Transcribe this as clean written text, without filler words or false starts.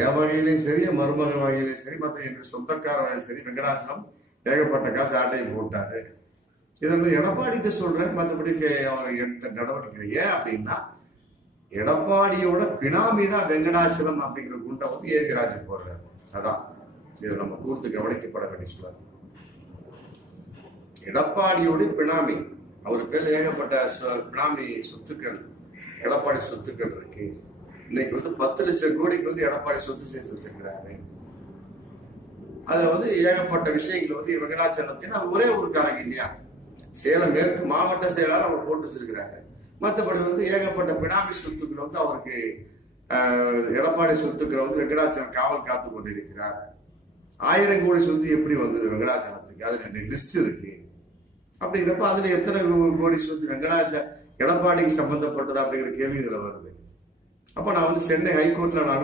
என் வகையிலையும் சரி, மருமக வகையிலையும் சரி, மற்ற எங்க சொந்தக்கார வகையிலும் சரி, வெங்கடாச்சலம் ஏகப்பட்ட காசு ஆட்டையை போட்டாரு. இதை வந்து எடப்பாடிட்டு சொல்றேன், மற்றபடி அவர் எடுத்த நடவடிக்கை. ஏன் அப்படின்னா, எடப்பாடியோட பினாமி தான் வெங்கடாச்சலம் அப்படிங்கிற குண்டை வந்து ஏவிராஜன் போடுறாரு. அதான் இது நம்ம கூர்த்து கவனிக்கப்பட வேண்டிய சொல்றாரு. எடப்பாடியோட பினாமி, அவர் பேர்ல ஏகப்பட்ட பினாமி சொத்துக்கள், எடப்பாடி சொத்துக்கள் இருக்கு. இன்னைக்கு வந்து 10 லட்சம் கோடிக்கு வந்து எடப்பாடி சொத்து சேர்த்து வச்சிருக்கிறாரு. அதுல வந்து ஏகப்பட்ட விஷயங்கள் வந்து வெங்கடாச்சலத்தின் ஒரே ஒரு காரங்க இல்லையா, சேலம் மேற்கு மாவட்ட செயலாளர் அவர் போட்டு வச்சிருக்கிறாரு. மற்றபடி வந்து ஏகப்பட்ட பினாமி சொத்துக்கள் வந்து அவருக்கு எடப்பாடி சொத்துக்களை வந்து வெங்கடாச்சலம் காவல் காத்து கொண்டிருக்கிறார். 1000 கோடி சொத்து எப்படி வந்தது வெங்கடாச்சலத்துக்கு, அதுல லிஸ்ட் இருக்கு. அப்படிங்கிறப்ப அதுல எத்தனை கோடி சொத்து எடப்பாடிக்கு சம்பந்தப்பட்டது அப்படிங்கிற கேள்வி இதுல வருது. அப்ப நான் வந்து சென்னை ஹைகோர்ட்ல நான்